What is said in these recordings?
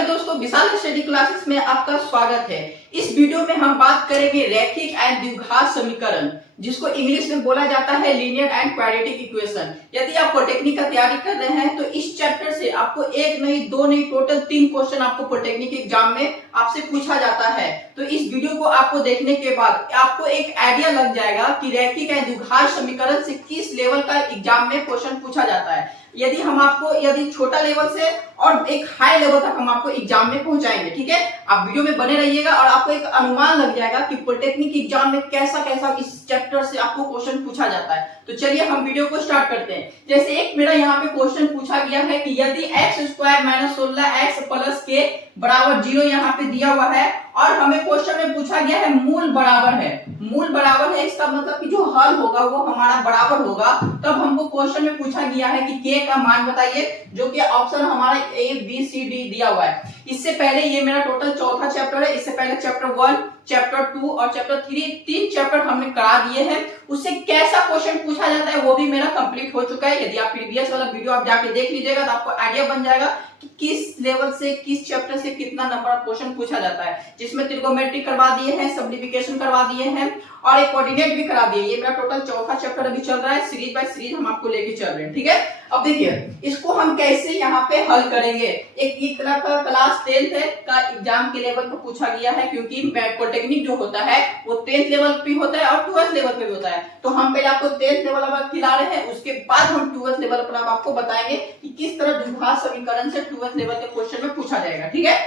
Hello दोस्तों, विशाल study classes में आपका स्वागत है। इस वीडियो में हम बात करेंगे रैखिक एंड द्विघात समीकरण, जिसको इंग्लिश में बोला जाता है लीनियर एंड क्वाड्रेटिक इक्वेशन। यदि आप पॉलिटेक्निक का तैयारी कर रहे हैं तो इस चैप्टर से आपको एक नहीं, दो नहीं, टोटल 3 क्वेश्चन आपको पॉलिटेक्निक एग्जाम में आपसे पूछा जाता है। तो इस वीडियो को आपको देखने के बाद आपको एक आइडिया लग जाएगा कि रैखिक एंड द्विघात समीकरण से किस लेवल का एग्जाम में क्वेश्चन पूछा जाता है। यदि छोटा लेवल से और एक हाई लेवल तक हम आपको एग्जाम में पहुंचाएंगे। ठीक है, आप वीडियो में बने रहिएगा और आपको एक अनुमान लग जाएगा कि पॉलिटेक्निक एग्जाम में कैसा कैसा इस चैप्टर से आपको क्वेश्चन पूछा जाता है। तो चलिए हम वीडियो को स्टार्ट करते हैं। जैसे एक मेरा यहाँ पे क्वेश्चन पूछा गया है कि यदि x² - 16x + k बराबर 0 यहाँ पे दिया हुआ है और हमें क्वेश्चन में पूछा गया है मूल बराबर है। मूल बराबर है इसका मतलब कि जो हल होगा वो हमारा बराबर होगा। तब हमको क्वेश्चन में पूछा गया है कि k का मान बताइए, जो कि ऑप्शन हमारा A B C D दिया हुआ है। इससे पहले ये मेरा टोटल चौथा चैप्टर है। इससे पहले चैप्टर 1, चैप्टर 2 और चैप्टर 3 तीन चैप्टर हमने करा दिए हैं। उससे कैसा क्वेश्चन पूछा जाता है वो भी मेरा कंप्लीट हो चुका है। यदि आप प्रीवियस वाला वीडियो आप जाके देख लीजिएगा तो आपको आइडिया बन जाएगा कि किस लेवल से किस चैप्टर से कितना नंबर ऑफ क्वेश्चन पूछा जाता है, जिसमें ट्रिगोनोमेट्री करवा दिए हैं, सिंप्लीफिकेशन करवा दिए हैं और एक कोऑर्डिनेट भी करा दिए। ये मेरा टोटल चौथा चैप्टर अभी चल रहा है। सीरीज बाय सीरीज हम आपको लेके चल रहे हैं। ठीक है, अब देखिए इसको हम कैसे यहाँ पे हल करेंगे। एक तरह का क्लास 10th का एग्जाम के लेवल पर पूछा गया है, क्योंकि पॉलिटेक्निक जो होता है वो 10th लेवल पे होता है और 12th लेवल पे भी होता है। तो हम पहले आपको 10th लेवल पर खिला रहे हैं, उसके बाद हम 12th लेवल पर आपको बताएंगे कि किस तरह द्विघात समीकरण से 12th लेवल के क्वेश्चन में पूछा जाएगा। ठीक है,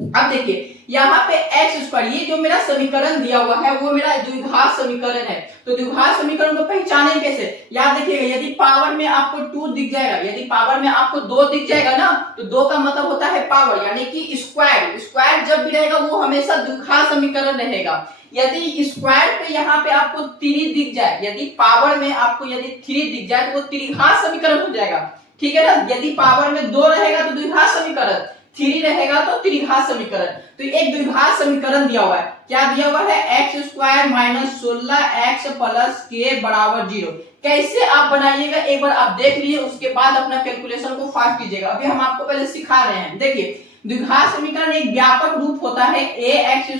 अब देखिए यहाँ पे x², ये जो मेरा समीकरण दिया हुआ है वो मेरा द्विघात समीकरण है। तो द्विघात समीकरण को पहचानें कैसे, याद रखिएगा। यदि पावर में आपको 2 दिख जाएगा, यदि पावर में आपको 2 दिख जाएगा ना, तो 2 का मतलब होता है पावर, यानी कि स्क्वायर। स्क्वायर जब भी रहेगा वो हमेशा द्विघात समीकरण रहेगा। यदि स्क्वायर पे यहाँ पे आपको 3 दिख जाए, यदि पावर में आपको यदि 3 दिख जाए तो वो त्रिघात समीकरण हो जाएगा। ठीक है ना, यदि पावर में 2 रहेगा तो द्विघात समीकरण, 3 रहेगा तो त्रिघात समीकरण। तो एक द्विघात समीकरण दिया हुआ है। क्या दिया हुआ है? x² - 16x + k बराबर 0। कैसे आप बनाइएगा एक बार आप देख लीजिए, उसके बाद अपना कैलकुलेशन को फास्ट कीजिएगा। अभी हम आपको पहले सिखा रहे हैं। देखिए द्विघात समीकरण एक व्यापक रूप होता है, ax²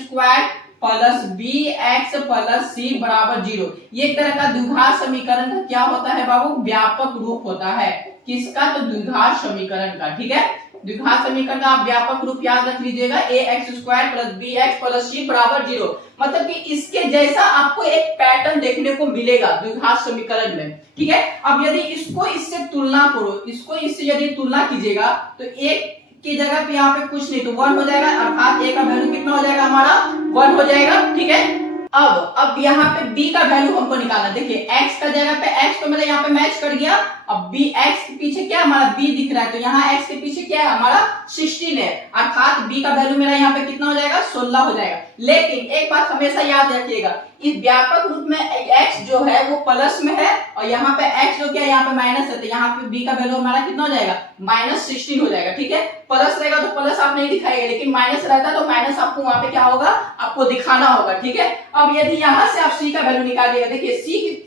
+ bx + c बराबर 0। ये एक तरह का द्विघात समीकरण का क्या होता है बाबू? व्यापक रूप होता है। किसका? तो द्विघात समीकरण का। ठीक है, द्विघात समीकरण का आप व्यापक रूप याद रख लीजिएगा, ax² + bx + c बराबर 0। मतलब कि इसके जैसा आपको एक पैटर्न देखने को मिलेगा द्विघात समीकरण में। ठीक है, अब यदि इसको इससे तुलना करो, इसको इससे यदि तुलना कीजिएगा तो एक की जगह पे यहाँ पे कुछ नहीं तो 1 हो जाएगा, अर्थात a का वैल्यू कितना हो जाएगा? हमारा 1 हो जाएगा। ठीक है, अब यहाँ पे b का वैल्यू हमको निकालना है। देखिए x का जगह पे x तो मेरा यहाँ पे मैच कर गया। अब b x के पीछे क्या हमारा b दिख रहा है, तो यहाँ x के पीछे क्या है? हमारा 16 है, अर्थात b का वैल्यू मेरा यहाँ पे कितना हो जाएगा? 16 हो जाएगा। लेकिन एक बात हमेशा याद रखिएगा, इस व्यापक रूप में x जो है वो प्लस में है और यहाँ पे x जो क्या है यहाँ पे माइनस है, तो यहाँ पे b का वैल्यू हमारा कितना हो जाएगा? -16 हो जाएगा। ठीक है, प्लस रहेगा तो प्लस आप नहीं दिखाएंगे, लेकिन माइनस रहता तो माइनस आपको वहां पे क्या होगा? आपको दिखाना होगा। ठीक है, अब यदि यहाँ से आप c का वैल्यू निकालिएगा, देखिए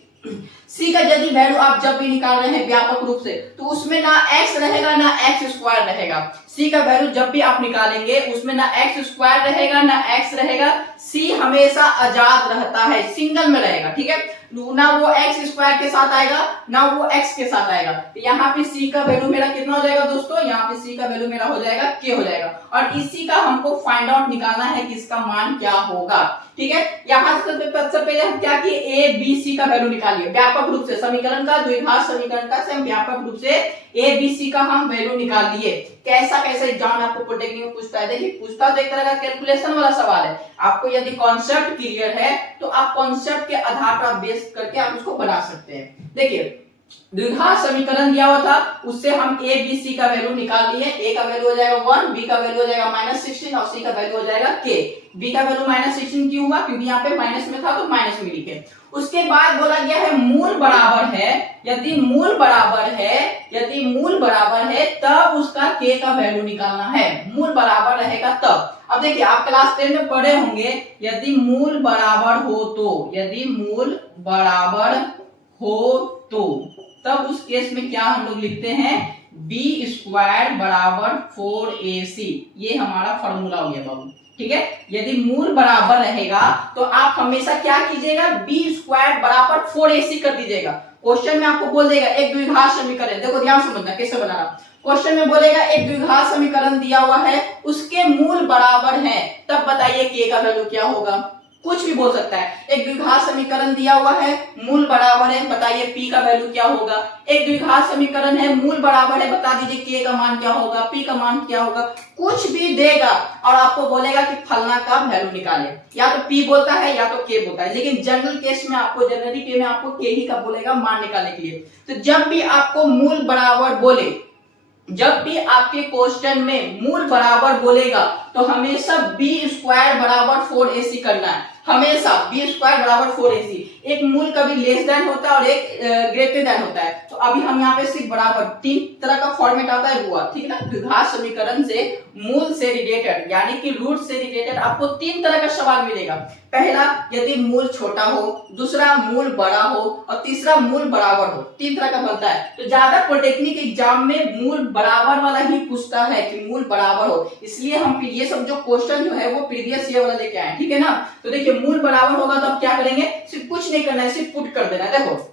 c का यदि वैल्यू आप जब भी निकाल रहे हैं व्यापक रूप से, तो उसमें ना x रहेगा ना x² रहेगा। c का वैल्यू जब भी आप निकालेंगे उसमें ना x² रहेगा ना x रहेगा। c हमेशा आजाद रहता है, सिंगल में रहेगा। ठीक है, ना वो x² के साथ आएगा ना वो x के साथ आएगा। तो यहाँ पे c का वैल्यू मेरा कितना हो जाएगा दोस्तों? यहाँ पे c का वैल्यू मेरा हो जाएगा k हो जाएगा। और इसी का हमको फाइंड आउट निकालना है कि इसका मान क्या होगा। ठीक है, यहाँ से सबसे पहले हम क्या किए? a b c का वैल्यू निकालिए व्यापक रूप से, समीकरण का द्विघात समीकरण का से हम व्यापक रूप से a b c का हम वैल्यू निकाल लिए। कैसा कैसा एग्जाम आपको पॉलिटेक्निक में पूछता है? देखिए पूछता तो एक तरह का कैलकुलेशन वाला सवाल है। आपको यदि कॉन्सेप्ट क्लियर है तो आप कॉन्सेप्ट के आधार पर बेस करके आप उसको बना सकते हैं। देखिए द्विघात समीकरण दिया हुआ था, उससे हम a b c का वैल्यू निकाल लिए। a का वैल्यू हो जाएगा 1, b का वैल्यू हो जाएगा -16 और c का वैल्यू हो जाएगा k। b का वैल्यू -16 क्यों हुआ? क्योंकि यहाँ पे माइनस में था तो माइनस में लिखे। उसके बाद बोला गया है मूल बराबर है। यदि मूल बराबर है तब उसका k का वैल्यू निकालना है। मूल बराबर रहेगा तब। अब देखिए आप क्लास 10 में पढ़े होंगे, यदि मूल बराबर हो तो तब उस केस में क्या हम लोग लिखते हैं? बी स्क्वायर बराबर 4ac, ये हमारा फॉर्मूला हो गया बाबू। ठीक है, यदि मूल बराबर रहेगा तो आप हमेशा क्या कीजिएगा, बी स्क्वायर बराबर 4ac कर दीजिएगा। क्वेश्चन में आपको बोल देगा एक द्विघात समीकरण, देखो ध्यान से समझना कैसे बनाना। क्वेश्चन में बोलेगा एक द्विघात समीकरण दिया हुआ है, उसके मूल बराबर हैं, तब बताइए के का वैल्यू क्या होगा। कुछ भी बोल सकता है। एक द्विघात समीकरण दिया हुआ है, मूल बराबर है, बताइए पी का वैल्यू क्या होगा। एक द्विघात समीकरण है, मूल बराबर है, बता दीजिए के का मान क्या होगा, पी का मान क्या होगा। कुछ भी देगा और आपको बोलेगा कि फलना का वैल्यू निकाले, या तो पी बोलता है या तो के बोलता है, लेकिन जनरल केस में आपको, जनरली के में आपको के ही का बोलेगा मान निकालने के लिए। तो जब भी आपको मूल बराबर बोले, जब भी आपके क्वेश्चन में मूल बराबर बोलेगा तो हमेशा बी स्क्वायर बराबर 4ac करना है, हमेशा बी स्क्वायर बराबर 4ac। एक मूल कभी लेस देन होता है और एक ग्रेटर देन होता है। तो अभी हम यहाँ पे सिर्फ बराबर, तीन तरह का फॉर्मेट आता है हुआ, ठीक है ना। द्विघात समीकरण से मूल से रिलेटेड यानी कि रूट से रिलेटेड आपको तीन तरह का सवाल मिलेगा। पहला, यदि मूल छोटा हो, दूसरा मूल बड़ा हो और तीसरा मूल बराबर हो, तीन तरह का बनता है। तो ज्यादा पॉलिटेक्निक एग्जाम में मूल बराबर वाला ही पूछता है कि मूल बराबर हो, इसलिए हम ये सब जो क्वेश्चन जो है वो प्रीवियस ईयर वाला लेके आए, ठीक है ना। तो देखिए मूल बराबर होगा तो आप क्या करेंगे, सिर्फ कुछ नहीं करना है, सिर्फ पुट कर देना है। देखो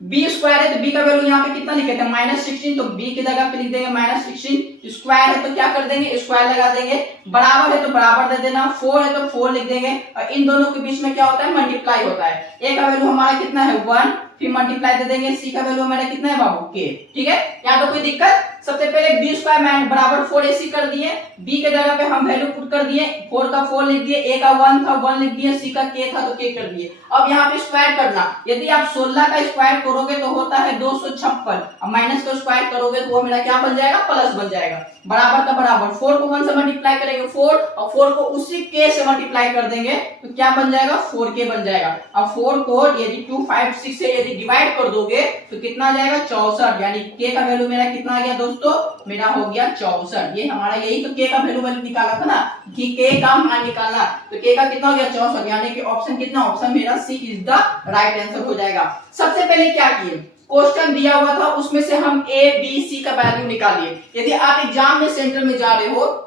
बी स्क्वायर है तो बी का वैल्यू यहाँ पे कितना लिखे थे, -16, तो बी की जगह पे लिख देंगे -16। स्क्वायर है तो क्या कर देंगे, स्क्वायर लगा देंगे। बराबर है तो बराबर दे देना, 4 है तो 4 लिख देंगे। और इन दोनों के बीच में क्या होता है, मल्टीप्लाई होता है। ए का वैल्यू हमारा कितना है 1, फिर मल्टीप्लाई दे देंगे। सी का वैल्यू हमारा कितना है बाबू के, ठीक है। यहाँ तो कोई दिक्कत, सबसे पहले बी स्क्वायर बराबर 4ac कर दिए, बी के जगह पे हम वैल्यू पुट कर दिए, 4 का 4 लिख दिए, ए का 1 था 1 लिख दिए, सी का के था तो के कर दिए। अब यहाँ पे स्क्वायर करना, यदि आप 16 का स्क्वायर करोगे तो होता है 256, अब माइनस का स्क्वायर करोगे तो वो मेरा क्या बन जाएगा, प्लस बन जाएगा। बराबर का बराबर, 4 को 1 से मल्टीप्लाई करेंगे 4, और 4 को उसी के से मल्टीप्लाई कर देंगे तो क्या बन जाएगा, 4k बन जाएगा। अब 4 को यदि 2 5 6 से यदि डिवाइड कर दोगे तो कितना आ जाएगा 64, यानी k का वैल्यू मेरा कितना आ गया दोस्तों, मेरा हो गया 64। ये हमारा यही तो k का वैल्यू निकाला था ना, कि k का मान निकालना, तो k का कितना हो गया 64, यानी कि ऑप्शन कितना, ऑप्शन मेरा सी इज द राइट आंसर हो जाएगा। सबसे पहले क्या किए, क्वेश्चन दिया हुआ था उसमें से हम ए बी सी का वैल्यू निकालिए। यदि आप एग्जाम में सेंटर में जा रहे हो,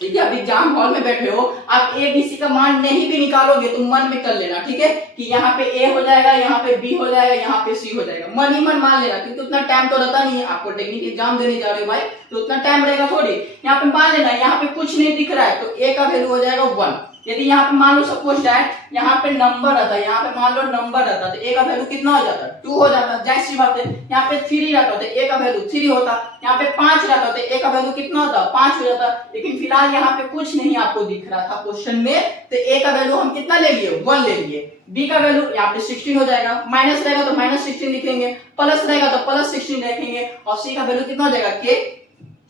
यदि आप एग्जाम हॉल में बैठे हो, आप ए बी सी का मान नहीं भी निकालोगे तो मन में कर लेना, ठीक है, कि यहाँ पे ए हो जाएगा, यहाँ पे बी हो जाएगा, यहाँ पे सी हो जाएगा, मन ही मन मान लेना, क्योंकि उतना टाइम तो रहता नहीं है, आपको टेक्निक एग्जाम देने जा रहे हो भाई, तो उतना टाइम रहेगा थोड़ी। यहाँ पे मान लेना, यहाँ पे कुछ नहीं दिख रहा है तो ए का वैल्यू हो जाएगा 1। यदि यहाँ पे मान लो सपोज दैट यहाँ पे नंबर रहता है, यहाँ पे मान लो नंबर रहता तो ए का वैल्यू कितना हो जाता, 2 हो जाता, जाहिर सी बात है। यहाँ पे 3 रहता तो ए का वैल्यू 3 होता, यहाँ पे 5 रहता तो ए का वैल्यू कितना होता, 5 हो जाता। लेकिन फिलहाल यहाँ पे कुछ नहीं आपको दिख रहा था क्वेश्चन में, तो ए का वैल्यू हम कितना ले लिए, 1 ले लिए। बी का वैल्यू यहाँ पे 16 हो जाएगा, माइनस रहेगा तो -16 लिखेंगे, प्लस रहेगा तो +16 लिखेंगे, और सी का वैल्यू कितना हो जाएगा, के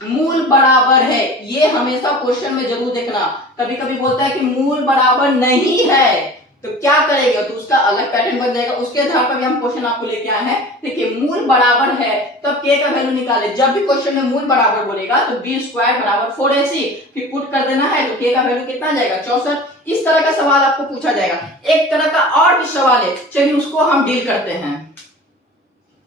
मूल बराबर है। ये हमेशा क्वेश्चन में जरूर देखना, कभी कभी बोलता है कि मूल बराबर नहीं है तो क्या करेगा, तो उसका अलग पैटर्न बन जाएगा। उसके आधार पर भी हम क्वेश्चन आपको लेके आए हैं। देखिए मूल बराबर है तब के का वैल्यू निकाले, जब भी क्वेश्चन में मूल बराबर बोलेगा तो बी स्क्वायर बराबर 4ac, फिर पुट कर देना है तो के का वैल्यू कितना जाएगा 64। इस तरह का सवाल आपको पूछा जाएगा। एक तरह का और भी सवाल है, चलिए उसको हम डील करते हैं।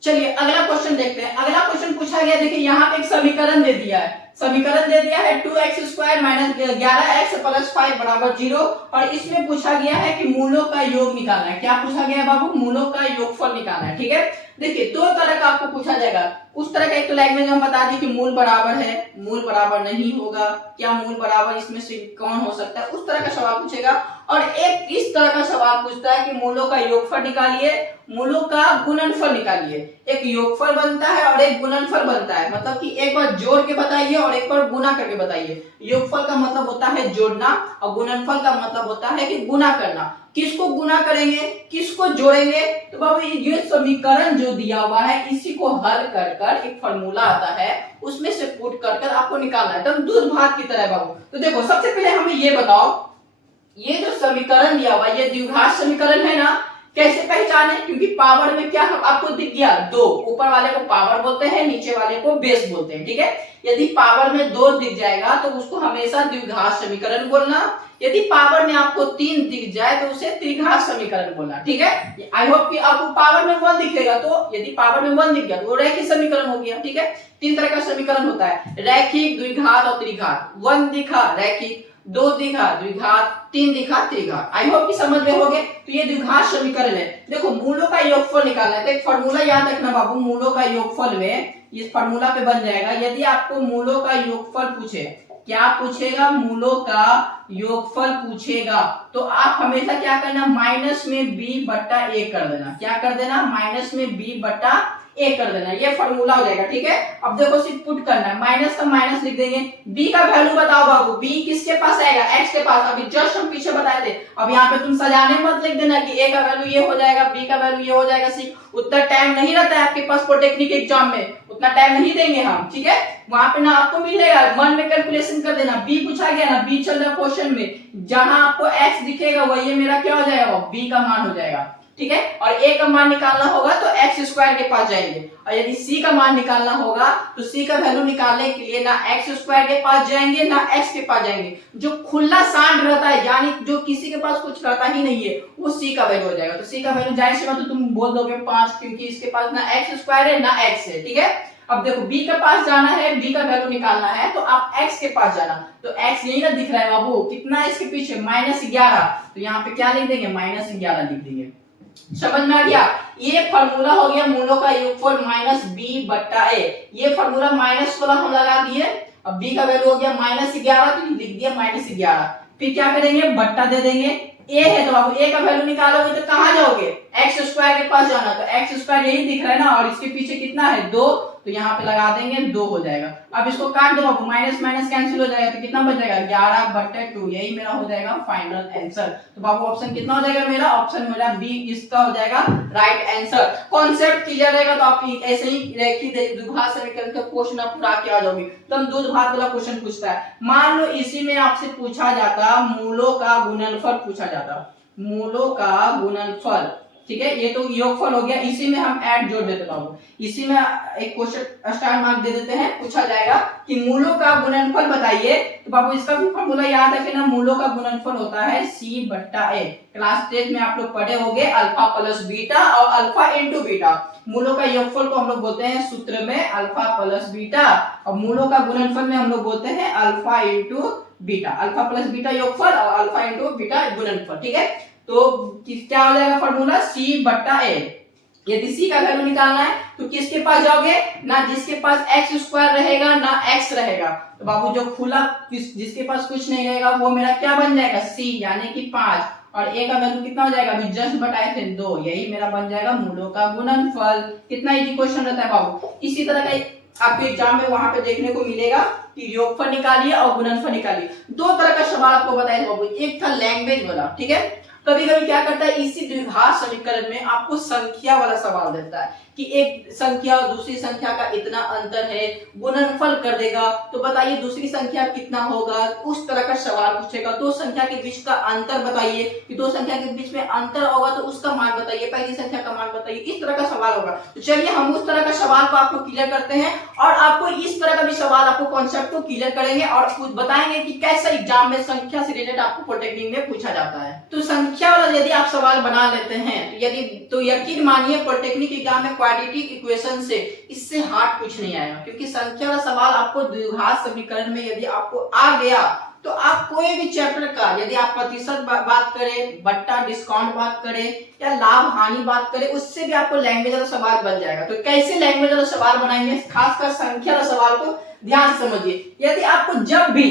चलिए अगला क्वेश्चन देखते हैं। अगला क्वेश्चन पूछा गया, देखिए यहाँ पे एक समीकरण दे दिया है, समीकरण दे दिया है 2x square minus 11x plus 5 बराबर 0, और इसमें पूछा गया है कि मूलों का योग निकालना है। क्या पूछा गया है बाबू, मूलों का योगफल निकालना है, ठीक है। देखिए दो तरह का आपको पूछा जाएगा। उस तरह का एक तो लैंग्वेज हम बता दी कि मूल बराबर है, मूल बराबर नहीं होगा, क्या मूल बराबर इसमें से कौन हो सकता है, उस तरह का सवाल पूछेगा। और एक इस तरह का सवाल पूछता है कि मूलों का योगफल निकालिए, मूलों का गुणनफल निकालिए। एक योगफल बनता है और एक गुणनफल बनता है, मतलब कि एक बार जोड़ के बताइए और एक बार गुना करके बताइए। योगफल का मतलब होता है जोड़ना और गुणनफल का मतलब होता है कि गुना करना। किसको गुना करेंगे, किसको जोड़ेंगे, तो बाबू ये समीकरण जो दिया हुआ है इसी को हल कर कर एक फॉर्मूला आता है, उसमें से पुट कर कर आपको निकालना है, एकदम दूध भात की तरह बाबू। तो देखो सबसे पहले हमें ये बताओ, ये जो समीकरण दिया हुआ ये द्विघात समीकरण है ना, कैसे पहचाने, क्योंकि पावर में क्या आपको दिख गया 2, ऊपर वाले को पावर बोलते हैं, नीचे वाले को बेस बोलते हैं, ठीक है। यदि पावर में 2 दिख जाएगा तो उसको हमेशा द्विघात समीकरण बोलना, यदि पावर में आपको 3 दिख जाए तो उसे त्रिघात समीकरण बोलना। ठीक है, आई होप कि आपको पावर में 1 दिखेगा तो यदि पावर में 1 दिख गया तो वो रैखिक समीकरण हो गया। ठीक है, 3 तरह का समीकरण होता है, रैखिक, द्विघात और त्रिघात। 1 दिखा रैखिक, 2 दिखा द्विघात, 3 दिखा त्रिघात। आई होप कि समझ में हो गए। तो ये द्विघात समीकरण है। देखो मूलों का योगफल निकालना है तो एक फार्मूला याद रखना बाबू, मूलों का योगफल में इस फार्मूला पे बन जाएगा। यदि आपको मूलों का योगफल पूछे, क्या पूछेगा, मूलों का योगफल पूछेगा, तो आप हमेशा क्या करना, माइनस में b बट्टा a कर देना। क्या कर देना, माइनस में b बट्टा a कर देना, ये फार्मूला हो जाएगा। ठीक है, अब देखो सिर्फ पुट करना है, माइनस का माइनस लिख देंगे। b का वैल्यू बताओ बाबू, b किसके पास आएगा, x के पास। अभी जस्ट हम पीछे बताए थे। अब यहाँ पे तुम सजाने मत लिख देना कि a का वैल्यू ये हो जाएगा, b का वैल्यू ये हो जाएगा। उतना टाइम नहीं रहता है आपके पास पॉलिटेक्निक एग्जाम में, उतना टाइम नहीं देंगे हम। ठीक है, वहां पे ना आपको मिलेगा, मन में कैलकुलेशन कर देना। बी पूछा गया ना, बी चल रहा क्वेश्चन में, जहां आपको x दिखेगा वही मेरा क्या हो जाएगा, b का मान हो जाएगा। ठीक है, और a का मान निकालना होगा तो x स्क्वायर के पास जाएंगे, और यदि c का मान निकालना होगा तो c का वैल्यू निकालने के लिए ना x स्क्वायर के पास जाएंगे ना x के पास जाएंगे। जो खुला सांड रहता है, यानी जो किसी के पास कुछ करता ही नहीं है, वो c का वैल्यू हो जाएगा। तो c का वैल्यू जाहिर सी बात है तुम बोल दोगे 5, क्योंकि इसके पास ना x स्क्वायर है ना x है। ठीक है, अब देखो b के पास जाना है, b का वैल्यू निकालना है तो आप x के पास जाना। तो x यही ना दिख रहा है बाबू, कितना है इसके पीछे, -11। तो यहाँ पे क्या लिख देंगे, -11 लिख देंगे। समझ में आ गया, ये फार्मूला हो गया मूलों का योगफल माइनस b बट्टा a। ये फार्मूला माइनस वाला हम लगा दिए। अब b का वैल्यू हो गया -11 तो लिख दिया -11। फिर क्या करेंगे, बट्टा दे देंगे। a है तो आप a का वैल्यू निकालोगे तो कहां जाओगे, x स्क्वायर के पास जाना। तो x स्क्वायर यही दिख रहा है ना, और इसके पीछे कितना है 2, तो यहाँ पे लगा देंगे 2 हो जाएगा। अब इसको काट दो बाबू, माइनस माइनस कैंसिल हो जाएगा तो कितना बच जाएगा 11/2, यही मेरा हो जाएगा फाइनल आंसर। तो बाबू ऑप्शन कितना हो जाएगा मेरा, ऑप्शन मेरा बी इसका हो जाएगा राइट आंसर। कॉन्सेप्ट क्लियर रहेगा तो आप ऐसे ही रैखिक द्विघात समीकरण का क्वेश्चन आप पूरा के आ जाओगे। तो हम दूध भात वाला क्वेश्चन पूछता है, मान लो इसी में आपसे पूछा जाता मूलों का गुणनफल पूछा जाता, मूलों का गुणनफल। ठीक है, ये तो योगफल हो गया, इसी में हम ऐड जोड़ देते बाबू, इसी में एक क्वेश्चन स्टार मार्क दे देते हैं। पूछा जाएगा कि मूलों का गुणनफल बताइए, तो बाबू इसका भी फार्मूला याद रखें ना, मूलों का गुणनफल होता है c बट्टा a। क्लास 10 में आप लोग पढ़े होंगे अल्फा प्लस बीटा और अल्फा इंटू बीटा। मूलों का योगफल को हम लोग बोलते हैं सूत्र में अल्फा प्लस बीटा, और मूलों का गुणनफल में हम लोग बोलते हैं alpha into beta. Alpha plus beta योगफल और अल्फा इंटू बीटा गुणनफल। ठीक है, तो क्या हो जाएगा फार्मूला c बट्टा a। यदि c का वैल्यू निकालना है तो किसके पास जाओगे, ना जिसके पास x स्क्वायर रहेगा ना x रहेगा। तो बाबू जो खुला जिसके पास कुछ नहीं रहेगा वो मेरा क्या बन जाएगा, c यानी कि 5, और a का वैल्यू कितना हो जाएगा, अभी जस्ट बताए थे 2, यही मेरा बन जाएगा मूलों का गुणनफल। कितना इजी क्वेश्चन रहता है बाबू। इसी तरह का आपके एग्जाम में वहां पे देखने को मिलेगा कि योगफल निकालिए और गुणनफल निकालिए। 2 तरह का सवाल आपको बताया बाबू, एक था लैंग्वेज वाला। ठीक है, कभी कभी क्या करता है, इसी द्विघात समीकरण में आपको संख्या वाला सवाल देता है कि एक संख्या और दूसरी संख्या का इतना अंतर है, गुणनफल कर देगा तो बताइए दूसरी संख्या कितना होगा। उस तरह का सवाल पूछेगा। दो संख्या के बीच का अंतर बताइए, कि दो संख्या के बीच में अंतर होगा तो उसका मान बताइए, पहली संख्या का मान बताइए। इस तरह का सवाल होगा। तो चलिए हम उस तरह का सवाल को आपको क्लियर करते हैं, और आपको इस तरह का भी सवाल आपको कॉन्सेप्ट को क्लियर करेंगे और कुछ बताएंगे कि कैसे एग्जाम में संख्या से रिलेटेड आपको पॉलिटेक्निक में पूछा जाता है। तो संख्या वाला यदि आप सवाल बना लेते हैं तो यकीन मानिए पॉलिटेक्निक एग्जाम में क्वाड्रेटिक इक्वेशन से इससे हार्ड कुछ नहीं आएगा, क्योंकि संख्या वाला सवाल आपको द्विघात समीकरण में यदि आपको आ गया तो आप कोई भी चैप्टर का, यदि आप प्रतिशत बात करें, बट्टा डिस्काउंट बात करें या लाभ हानि बात करें, उससे भी आपको लैंग्वेज वाला सवाल बन जाएगा। तो कैसे लैंग्वेज वाला सवाल बनाएंगे, खासकर संख्या वाला सवाल को ध्यान से समझिए। यदि आपको जब भी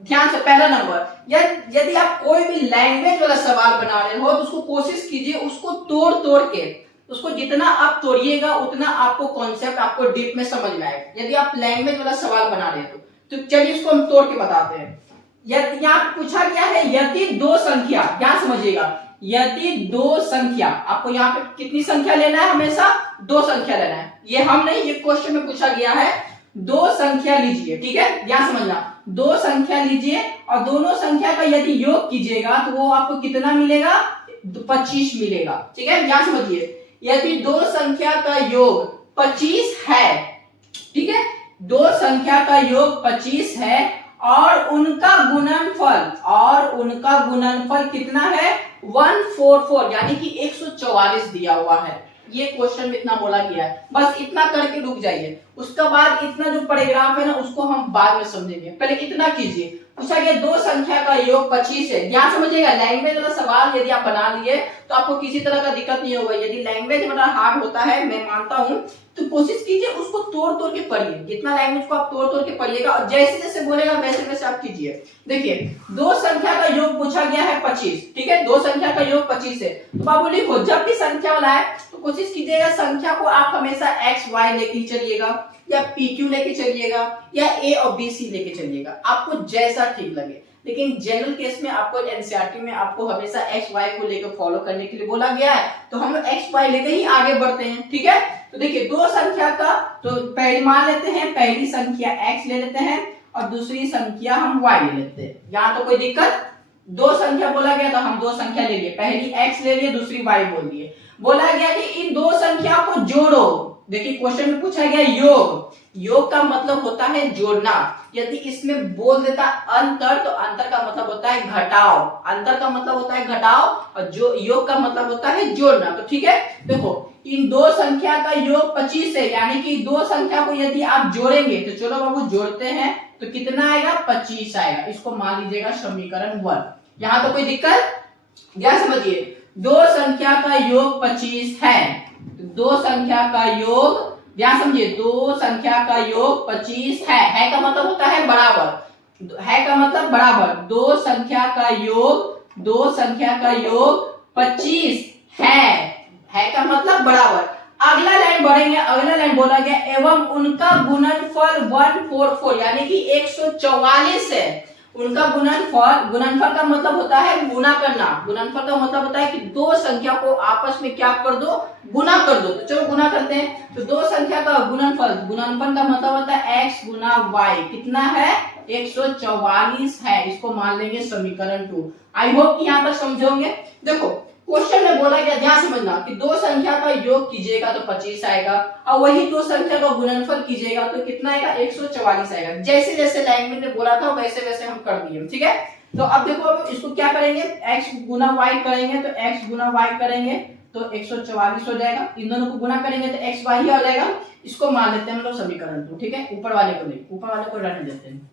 ध्यान से पहला नंबर, यदि आप कोई भी लैंग्वेज वाला सवाल बना रहे हो तो उसको कोशिश कीजिए उसको तोड़ के, उसको जितना आप तोड़िएगा उतना आपको कॉन्सेप्ट आपको डीप में समझ में आएगा। यदि आप लैंग्वेज वाला सवाल बना रहे हो तो चलिए इसको हम तोड़ के बताते हैं। यहाँ पूछा गया है यदि दो संख्या, ध्यान समझिएगा, यदि दो संख्या, आपको यहाँ पे कितनी संख्या लेना है, हमेशा दो संख्या लेना है। ये हम नहीं, ये क्वेश्चन में पूछा गया है। दो संख्या लीजिए, ठीक है, ध्यान समझना, दो संख्या लीजिए और दोनों संख्या का यदि योग कीजिएगा तो वो आपको कितना मिलेगा, 25 मिलेगा। ठीक है, ध्यान समझिए, यदि दो संख्या का योग 25 है, ठीक है, दो संख्या का योग 25 है और उनका गुणनफल कितना है 144 यानी कि 144 दिया हुआ है। ये क्वेश्चन में इतना बोला गया है, बस इतना करके रुक जाइए। उसका बाद इतना जो पैराग्राफ है ना उसको हम बाद में समझेंगे, पहले इतना कीजिए। पूछा गया दो संख्या का योग 25 है। ध्यान समझिएगा, लैंग्वेज वाला सवाल यदि आप बना लिए तो आपको किसी तरह का दिक्कत नहीं होगा। यदि लैंग्वेज बड़ा हार्ड होता है, मैं मानता हूं, तो कोशिश कीजिए उसको तोड़ तोड़ के पढ़िए। जितना लैंग्वेज को आप तोड़ तोड़ के पढ़िएगा और जैसे जैसे बोलेगा वैसे वैसे आप कीजिए। देखिए दो संख्या का योग पूछा गया है 25, ठीक है, दो संख्या का योग 25 है। तो बाबू लिखो, जब भी संख्या वाला है तो कोशिश कीजिएगा संख्या को आप हमेशा एक्स वाई लेके चलिएगा या पी क्यू लेके चलिएगा या ए और बी सी लेके चलिएगा, आपको जैसा ठीक लगे। लेकिन जनरल केस में आपको एनसीईआरटी में आपको हमेशा एक्स वाई को लेकर फॉलो करने के लिए बोला गया है, तो हम लोग एक्स वाई लेकर ही आगे बढ़ते हैं, ठीक है। तो देखिए दो संख्या का तो पहले मान लेते हैं, पहली संख्या x ले लेते हैं और दूसरी संख्या हम y ले लेते हैं। यहाँ तो कोई दिक्कत, दो संख्या बोला गया तो हम दो संख्या ले लिए, पहली x ले लिए दूसरी y बोल दिए। बोला गया कि इन दो संख्या को जोड़ो। देखिए क्वेश्चन में पूछा गया योग, योग का मतलब होता है जोड़ना। यदि इसमें बोल देता अंतर तो अंतर का मतलब होता है घटाव, अंतर का मतलब होता है घटाव और जो योग का मतलब होता है जोड़ना। तो ठीक है, देखो इन दो संख्या का योग 25 है, यानी कि दो संख्या को यदि आप जोड़ेंगे तो चलो बाबू जोड़ते हैं, तो कितना आएगा 25 आएगा। इसको मान लीजिएगा समीकरण 1। यहाँ तो कोई दिक्कत, क्या समझिए, दो संख्या का योग 25 है, दो संख्या का योग, ध्यान समझिए, दो संख्या का योग 25 है का मतलब होता है बराबर, है का मतलब बराबर, दो संख्या का योग, दो संख्या का योग 25 है का मतलब बराबर। अगला लाइन बढ़ेंगे, अगला लाइन बोला गया एवं उनका गुणनफल 144 यानी कि 144 है। उनका गुणनफल का मतलब होता है गुना करना, गुणनफल का मतलब होता है कि दो संख्या को आपस में क्या कर दो, गुना कर दो। तो चलो गुना करते हैं। तो दो संख्या का गुणनफल का मतलब होता है x गुना y, कितना है 144 है। इसको मान लेंगे समीकरण 2। आई होप कि यहाँ तक समझोगे। देखो क्वेश्चन में बोला गया, ध्यान समझना, कि दो संख्या का योग कीजिएगा तो 25 आएगा और वही दो संख्या का गुणनफल कीजिएगा तो कितना आएगा 144 आएगा। जैसे जैसे लैंग्वेज में बोला था वैसे वैसे हम कर दिए, ठीक है। तो अब देखो अब इसको क्या करेंगे, x गुना y करेंगे तो x गुना y करेंगे तो 144 हो जाएगा। इन दोनों को गुना करेंगे तो x y ही हो जाएगा। इसको मान लेते हैं हम लोग समीकरण 2, ठीक है। ऊपर वाले को नहीं, ऊपर वाले को रहने देते हैं,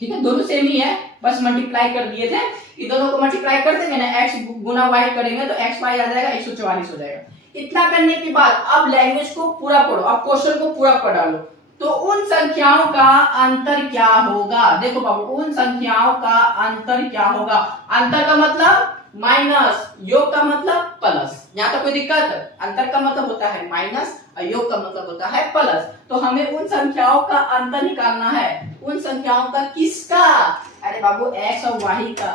ठीक है। दोनों सेम ही है, बस मल्टीप्लाई कर दिए थे। इन दोनों को मल्टीप्लाई कर देंगे ना, x गुना y करेंगे तो x y आ जाएगा 144 हो जाएगा। इतना करने के बाद अब लैंग्वेज को पूरा पढ़ो, अब क्वेश्चन को पूरा पढ़ डालो। तो उन संख्याओं का अंतर क्या होगा, देखो बाबू, उन संख्याओं का अंतर क्या होगा। अंतर का मतलब माइनस, योग का मतलब प्लस। यहाँ तो कोई दिक्कत है, अंतर का मतलब होता है माइनस और योग का मतलब होता है प्लस। तो हमें उन संख्याओं का अंतर निकालना है। उन संख्याओं का किसका, अरे बाबू x और y का,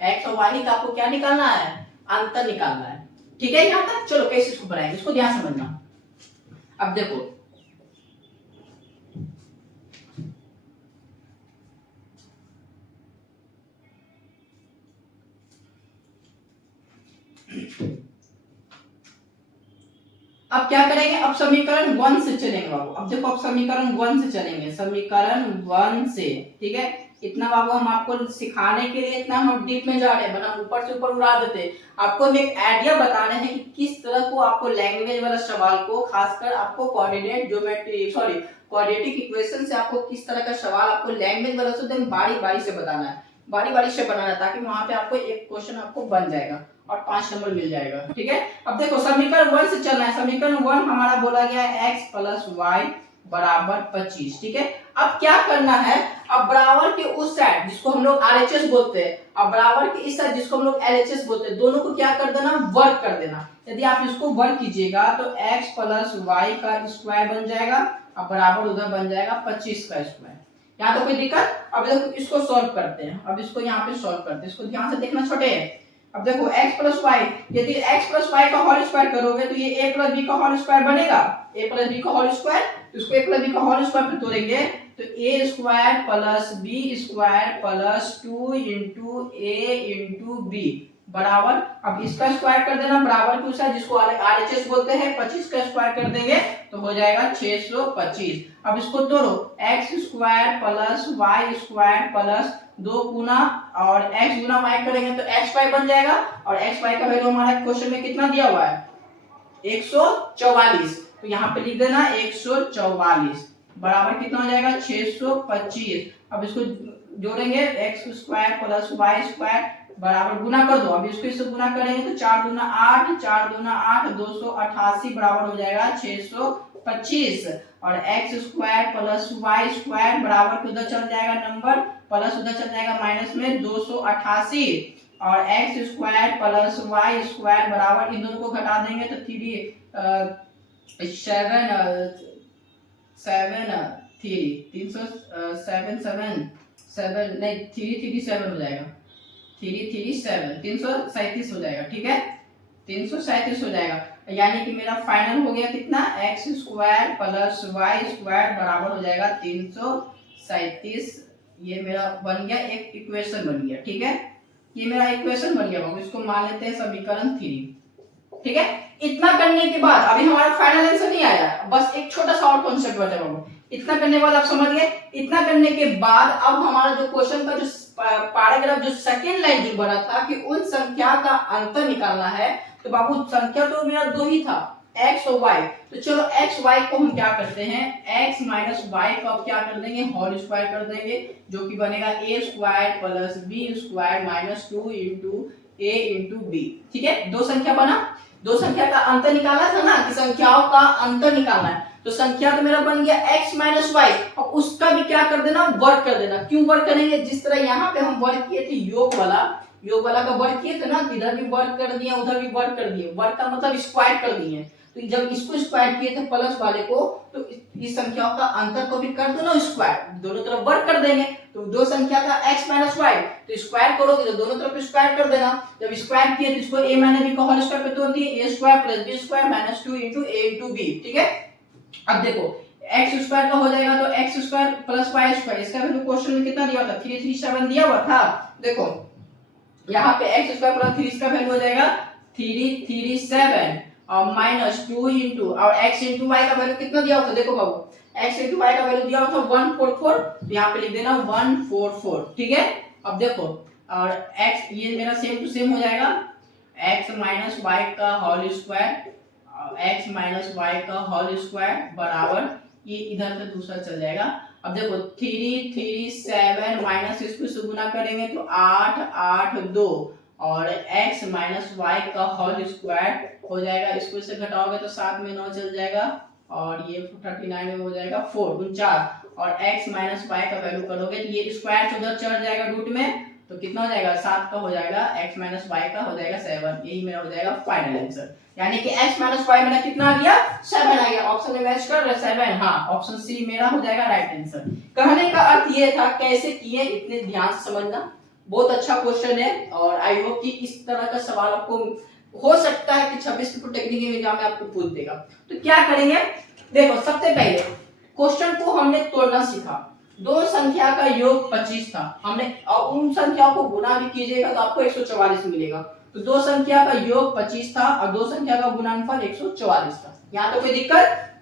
x और y का आपको क्या निकालना है, अंतर निकालना है, ठीक है। यहाँ तक चलो कैसे इसको बनाएंगे, इसको ध्यान समझना। अब देखो अब क्या करेंगे, अब समीकरण 1 से चलेंगे बाबू। अब देखो अब समीकरण 1 से चलेंगे, समीकरण 1 से, ठीक है। इतना बाबू हम आपको सिखाने के लिए इतना हम डीप में जा रहे हैं, वरना ऊपर से ऊपर उड़ा देते। आपको हम एक आइडिया बता रहे हैं कि किस तरह को आपको लैंग्वेज वाला सवाल को, खासकर आपको क्वाड्रेटिक इक्वेशन से आपको किस तरह का सवाल आपको लैंग्वेज वाला से बारी बारी से बताना है, बारी बारी से बनाना है, ताकि वहां पे आपको एक क्वेश्चन आपको बन जाएगा और 5 नंबर मिल जाएगा, ठीक है। अब देखो समीकरण 1 से चलना है। समीकरण 1 हमारा बोला गया है x प्लस y बराबर 25, ठीक है। अब क्या करना है, अब बराबर के उस साइड जिसको हम लोग RHS बोलते हैं, अब बराबर के इस साइड जिसको हम लोग LHS बोलते हैं, दोनों को क्या कर देना, वर्ग कर देना। यदि आप इसको वर्ग कीजिएगा तो x प्लस y का स्क्वायर बन जाएगा और बराबर उधर बन जाएगा 25 का स्क्वायर। यहाँ तो कोई दिक्कत। अब देखो इसको सॉल्व करते हैं, अब इसको यहाँ पे सॉल्व करते हैं, इसको ध्यान से देखना छोटे है। अब देखो x प्लस वाई, यदि x प्लस वाई का होल स्क्वायर करोगे तो ये a प्लस b का होल स्क्वायर बनेगा, a प्लस b का होल स्क्वायर, तो इसको a प्लस b का होल स्क्वायर पे तोड़ेंगे तो a square plus b square plus 2 into a into b बराबर, अब इसका स्क्वायर कर देना बराबर क्यों सा, जिसको आरएचएस बोलते हैं, 25 का स्क्वायर कर देंगे तो हो जाएगा 625। अब इसको तोड़ो, x square plus y square plus 2 गुना और x गुना y करेंगे तो xy बन जाएगा, और xy का वैल्यू हमारा क्वेश्चन में कितना दिया हुआ है 144, तो यहाँ पे लिख देना 144 बराबर कितना हो जाएगा 625। अब इसको जोड़ेंगे x square plus y square बराबर गुना कर दो, अब इसको इससे गुना करेंगे तो 4 दूना 8, 4 दूना 8, 288 बराबर हो जाएगा 625, और x square plus y square बराबर उधर चल जाएगा नंबर, प्लस उधर चल जाएगा माइनस में 288, और x square plus y square बराबर इन दोनों को घटा देंगे तो 337 हो जाएगा, 337 हो जाएगा, ठीक है 337 हो जाएगा, यानी कि मेरा फाइनल हो गया कितना x square plus y square बराबर हो जाएगा 337। ये मेरा बन गया एक इक्वेशन बन गया, ठीक है, ये मेरा इक्वेशन बन गया बाबू, इसको मान लेते हैं समीकरण 3, ठीक है। इतना करने के बाद अभी हमारा फाइनल आंसर नहीं आया, बस एक छोटा सा और कॉन्सेप्ट बचा बाबू, इतना करने के बाद आप समझ गए। इतना करने के बाद अब हमारा जो क्वेश्चन का जो पैराग्राफ जो सेकेंड लाइन जो बना था कि उन संख्या का अंतर निकालना है, तो बाबू संख्या तो मेरा दो ही था x और y, तो चलो x y को हम क्या करते हैं x माइनस y को अब क्या कर देंगे होल स्क्वायर कर देंगे, जो कि बनेगा a square plus b square minus 2 into a into b, ठीक है। दो संख्या बना, दो संख्या का अंतर निकालना था ना कि संख्याओं का अंतर निकालना है, तो संख्या तो मेरा बन गया x माइनस वाई, और उसका भी क्या कर देना वर्ग कर देना। क्यों वर्ग करेंगे, जिस तरह यहाँ पे हम वर्ग किए थे योग वाला का वर्ग किए थे ना, इधर भी वर्ग कर दिया उधर भी वर्ग कर दिए, वर्ग का मतलब स्क्वायर कर दिए, तो जब इसको स्क्वायर किए थे प्लस वाले को, तो इस संख्याओं का अंतर को भी कर दो ना स्क्वायर, दोनों तरफ वर्ग कर देंगे, तो दो संख्या था x माइनस वाई, तो स्क्वायर करोगे तो दोनों तरफ स्क्वायर कर देना, जब स्क्वायर किए तो इसको a माइनस b का होल स्क्वायर पे तोड़ दिए, a square plus b square minus 2 into a into b, ठीक है। अब देखो x स्क्वायर का हो जाएगा तो x square plus y square, इसका वैल्यू क्वेश्चन में कितना दिया हुआ था 337 दिया हुआ था, देखो यहाँ पे x स्क्वायर प्लस 3 इसका वैल्यू हो जाएगा 337 और माइनस 2 इंटू और x इंटू y का वैल्यू कितना दिया हुआ था, देखो बाबू x इंटू y का वैल्यू दिया हुआ था 144, तो यहाँ पे लिख देना 144, ठीक है। अब देखो और x ये मेरा सेम टू सेम हो जाएगा x माइनस y का whole square, x minus y का होल स्क्वायर बराबर ये इधर से दूसरा चल जाएगा। अब देखो 337 माइनस इसको से गुना करेंगे तो 8 8 2 और x माइनस वाई का होल स्क्वायर हो जाएगा, इसको से घटाओगे तो 7 में 9 चल जाएगा और ये 39 में हो जाएगा 4 49, और x माइनस वाई का वैल्यू करोगे तो ये स्क्वायर से उधर चढ़ जाएगा रूट में, तो कितना हो जाएगा 7 का हो जाएगा, x माइनस वाई का हो जाएगा 7, यही मेरा हो जाएगा फाइनल आंसर, यानी कि x माइनस वाई मेरा कितना आ गया 7 आ गया, ऑप्शन में मैच कर रहा है 7, हाँ ऑप्शन सी मेरा हो जाएगा राइट आंसर। कहने का अर्थ ये था कैसे किए इतने ध्यान से समझना, बहुत अच्छा क्वेश्चन है, और आई होप कि इस तरह का सवाल आपको हो सकता है कि 26 पेपर टेक्निकल एग्जाम में आपको पूछ देगा। तो क्या करेंगे, देखो सबसे पहले क्वेश्चन को हमने तोड़ना सीखा, दो संख्या का योग 25 था, हमने और उन संख्याओं को गुना भी कीजिएगा तो आपको 144 मिलेगा, तो दो संख्या का योग 25 था और दो संख्या का गुणनफल 144 था, यहाँ तो कोई दिक्कत।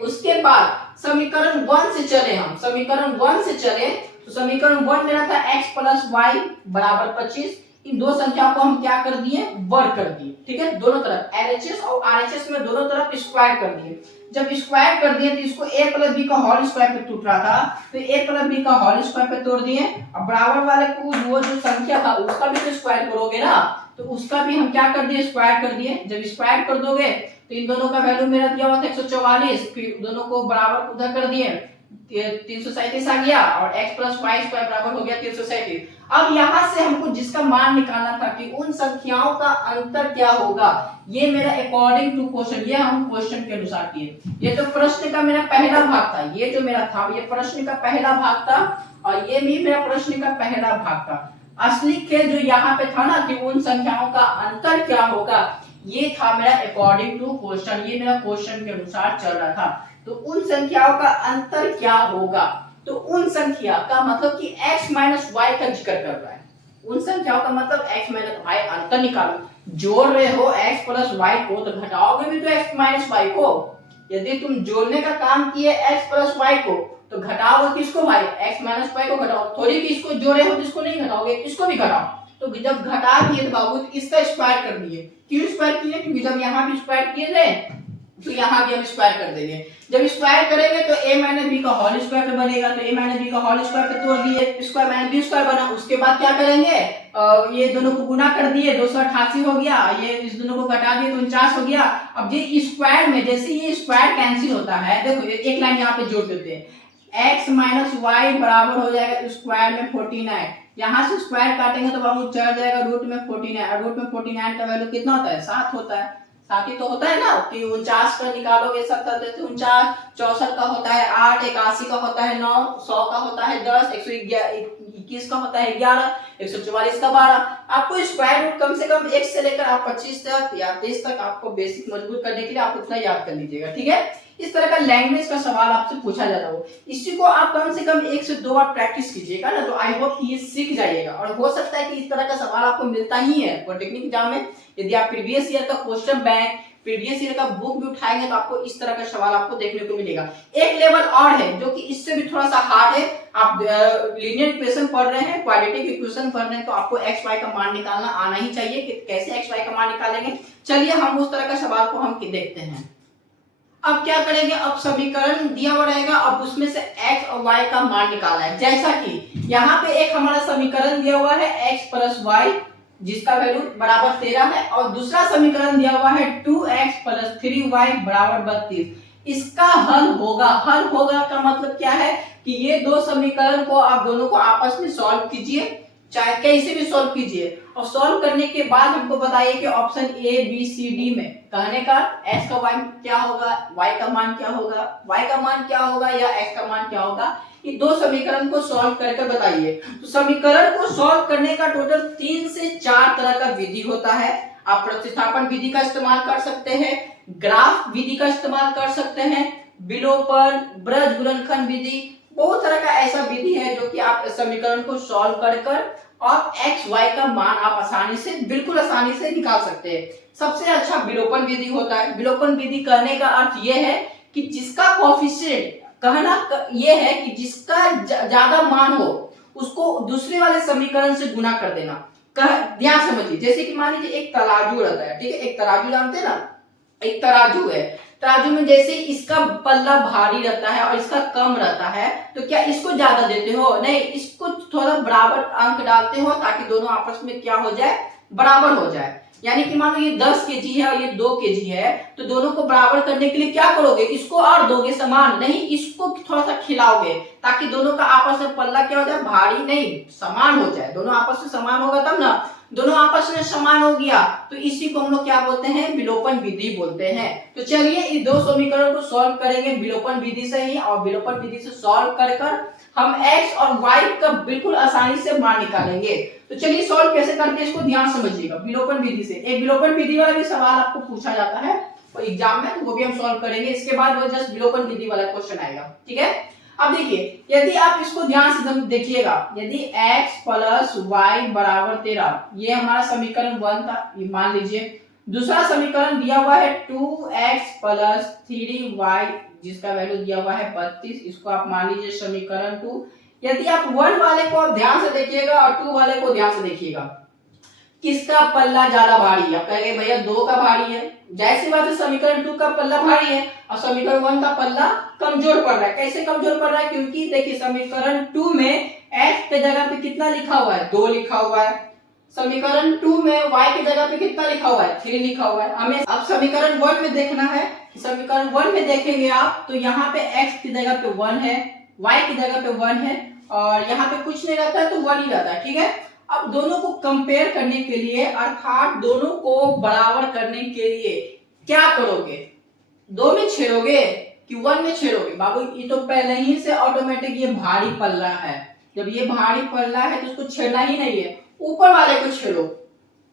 उसके बाद समीकरण 1 से चले, हम समीकरण 1 से चले तो समीकरण 1 मेरा था x प्लस वाई बराबर 25, इन दो संख्याओं को हम क्या कर दिए वर्ग कर दिए, ठीक है, दोनों तरफ LHS और RHS में दोनों तरफ स्क्वायर कर दिए, जब स्क्वायर कर दिए तो इसको a प्लस b का होल स्क्वायर पे टूट रहा था, तो a प्लस b का होल स्क्वायर पे तोड़ दिए, अब बराबर वाले को वो जो संख्या था उसका भी तो स्क्वायर करोगे ना, तो उसका भी हम क्या कर दिए स्क्वायर कर दिए, जब स्क्वायर कर दोगे तो इन दोनों का वैल्यू मेरा दिया हुआ था 144, फिर दोनों को बराबर उधर कर दिए 337 आ गया और x प्लस वाई स्क्वायर बराबर हो गया 337। अब यहाँ से हमको जिसका मान निकालना था कि उन संख्याओं का अंतर क्या होगा, ये मेरा अकॉर्डिंग टू क्वेश्चन, ये हम क्वेश्चन के अनुसार किए, ये तो प्रश्न का मेरा पहला भाग था, ये जो मेरा था ये प्रश्न का पहला भाग था और ये भी मेरा प्रश्न का पहला भाग था। असली खेल जो यहाँ पे था ना कि उन संख्याओं का अंतर क्या होगा, ये था मेरा अकॉर्डिंग टू क्वेश्चन, ये मेरा क्वेश्चन के अनुसार चल रहा था, तो उन संख्याओं का अंतर क्या होगा, तो उन संख्या का मतलब कि x माइनस वाई का जिक्र कर रहा है, उन संख्याओं का मतलब x माइनस y अंतर निकालो। जोड़ रहे हो x प्लस वाई को तो घटाओगे भी तो x माइनस वाई को। यदि तुम जोड़ने का काम किए x प्लस वाई को तो घटाओगे किसको भाई, x माइनस वाई को घटाओ, थोड़ी कि इसको जोड़े हो जिसको नहीं घटाओगे, इसको भी घटाओ। तो जब घटा दिए तो बाबू इसका स्क्वायर कर दिए। क्यों स्क्वायर किए, क्योंकि जब यहाँ भी स्क्वायर किए थे तो यहाँ भी हम स्क्वायर कर देंगे। जब स्क्वायर करेंगे तो a माइनस बी का होल स्क्वायर पे बनेगा, तो a माइनस बी का होल स्क्वायर पे तो ये स्क्वायर माइनस बी स्क्वायर बना। उसके बाद क्या करेंगे, ये दोनों को गुना कर दिए 288 हो गया, ये इस दोनों को घटा दिए तो 49 हो गया। अब ये स्क्वायर में जैसे ये स्क्वायर कैंसिल होता है, देखो एक लाइन यहाँ पे जोड़ देते हैं, x माइनस वाई बराबर हो जाएगा स्क्वायर में 49। यहाँ से स्क्वायर काटेंगे तो बाबू चढ़ जाएगा रूट में 49, और रूट में 49 का वैल्यू कितना होता है, 7 होता है। 7 ही तो होता है ना, कि 49 का निकालोगे 70 से 49, 64 का होता है 8, 81 का होता है 9, 100 का होता है 10, 121 का होता है 11, 144 का 12। आपको स्क्वायर रूट कम से कम 1 से लेकर आप 25 तक या 30 तक आपको बेसिक मजबूत करने के लिए आप उतना याद कर लीजिएगा, ठीक है। इस तरह का लैंग्वेज का सवाल आपसे पूछा जाता हो, इसी को आप कम से कम 1 से 2 बार प्रैक्टिस कीजिएगा ना, तो आई होप ये सीख जाइएगा। और हो सकता है कि इस तरह का सवाल आपको मिलता ही है पॉलिटेक्निक एग्जाम में। यदि आप प्रीवियस ईयर का क्वेश्चन बैंक, प्रीवियस ईयर का बुक भी उठाएंगे तो आपको इस तरह का सवाल आपको देखने को मिलेगा। एक लेवल और है जो कि इससे भी थोड़ा सा हार्ड है। आप लीनियर इक्वेशन पढ़ रहे हैं, क्वाड्रेटिक इक्वेशन पढ़ रहे हैं, तो आपको एक्स वाई का मान निकालना आना ही चाहिए कि कैसे एक्स वाई का मान निकालेंगे। चलिए हम उस तरह का सवाल को हम देखते हैं। अब क्या करेंगे, अब समीकरण दिया हुआ रहेगा, अब उसमें से x और y का मान निकालना है। जैसा कि यहाँ पे एक हमारा समीकरण दिया हुआ है x प्लस वाई जिसका वैल्यू बराबर 13 है, और दूसरा समीकरण दिया हुआ है 2x प्लस 3y बराबर 32। इसका हल होगा, हल होगा का मतलब क्या है कि ये दो समीकरण को आप दोनों को आपस में सॉल्व कीजिए, चाहे कैसे भी सॉल्व कीजिए, और सॉल्व करने के बाद हमको बताइए कि option A B C D में कहने का x का y क्या होगा, y का मान क्या होगा, y का मान क्या होगा या x का मान क्या होगा। ये दो समीकरण को सॉल्व करके बताइए। तो समीकरण को सॉल्व करने का टोटल 3 से 4 तरह का विधि होता है। आप प्रतिस्थापन विधि का इस्तेमाल कर सकते हैं, ग्राफ विधि का इस्तेमाल कर सकते हैं, विलोपन, ब्रज गुणनखंड विधि, बहुत तरह का ऐसा विधि है जो कि आप समीकरण को सॉल्व कर और x y का मान आप आसानी से, बिल्कुल आसानी से निकाल सकते हैं। सबसे अच्छा विलोपन विधि होता है। विलोपन विधि कहने का अर्थ यह है कि जिसका कोएफिशिएंट, कहना यह है कि जिसका ज्यादा मान हो उसको दूसरे वाले समीकरण से गुना कर देना। ध्यान समझिए, जैसे कि मान लीजिए एक तराजू रहता है, ठीक है, एक तराजू जानते हैं ना, एक तराजू है, तराजू में जैसे इसका पल्ला भारी रहता है और इसका कम रहता है, तो क्या इसको ज्यादा देते हो, नहीं, इसको थोड़ा बराबर अंक डालते हो ताकि दोनों आपस में क्या हो जाए, बराबर हो जाए। यानी कि मान लो ये 10 केजी है और ये 2 केजी है, तो दोनों को बराबर करने के लिए क्या करोगे, इसको और दोगे समान, नहीं इसको थोड़ा सा खिलाओगे ताकि दोनों का आपस में पल्ला क्या हो जाए, भारी नहीं, समान हो जाए। दोनों आपस में समान होगा तब ना, दोनों आपस में समान हो गया तो इसी को हम लोग क्या बोलते हैं, विलोपन विधि बोलते हैं। तो चलिए इस दो समीकरण को सॉल्व करेंगे विलोपन विधि से ही, और विलोपन विधि से सॉल्व कर हम x और y का बिल्कुल आसानी से मान निकालेंगे। तो चलिए सॉल्व कैसे करते हैं इसको ध्यान समझिएगा। विलोपन विधि से एक विलोपन विधि वाला भी सवाल आपको पूछा जाता है और एग्जाम में, तो वो भी हम सॉल्व करेंगे। इसके बाद वो जस्ट विलोपन विधि वाला क्वेश्चन आएगा, ठीक है। अब देखिए, यदि आप इसको ध्यान से देखिएगा, यदि x प्लस वाई बराबर 13, ये हमारा समीकरण 1 था, ये मान लीजिए। दूसरा समीकरण दिया हुआ है 2x प्लस 3y जिसका वैल्यू दिया हुआ है 32, इसको आप मान लीजिए समीकरण 2। यदि आप 1 वाले को आप ध्यान से देखिएगा और 2 वाले को ध्यान से देखिएगा, किसका पल्ला ज्यादा भारी है, आप कहेंगे भैया 2 का भारी है, जैसी बात है समीकरण 2 का पल्ला भारी है और समीकरण 1 का पल्ला कमजोर पड़ रहा है। कैसे कमजोर पड़ रहा है, क्योंकि देखिए समीकरण 2 में x के जगह पे कितना लिखा हुआ है, 2 लिखा हुआ है, समीकरण 2 में y की जगह पे कितना लिखा हुआ है, 3 लिखा हुआ है। हमें अब समीकरण 1 में देखना है, समीकरण 1 में देखेंगे आप तो यहाँ पे x की जगह पे 1 है, y की जगह पे 1 है और यहाँ पे कुछ नहीं रहता है तो 1 ही रहता है, ठीक है। अब दोनों को कंपेयर करने के लिए, अर्थात दोनों को बराबर करने के लिए क्या करोगे, 2 में छेड़ोगे कि 1 में छेड़ोगे। बाबू ये तो पहले ही से ऑटोमेटिक ये भारी पल्ला है, जब ये भारी पल्ला है तो उसको छेड़ना ही नहीं है, ऊपर वाले को छेड़ो।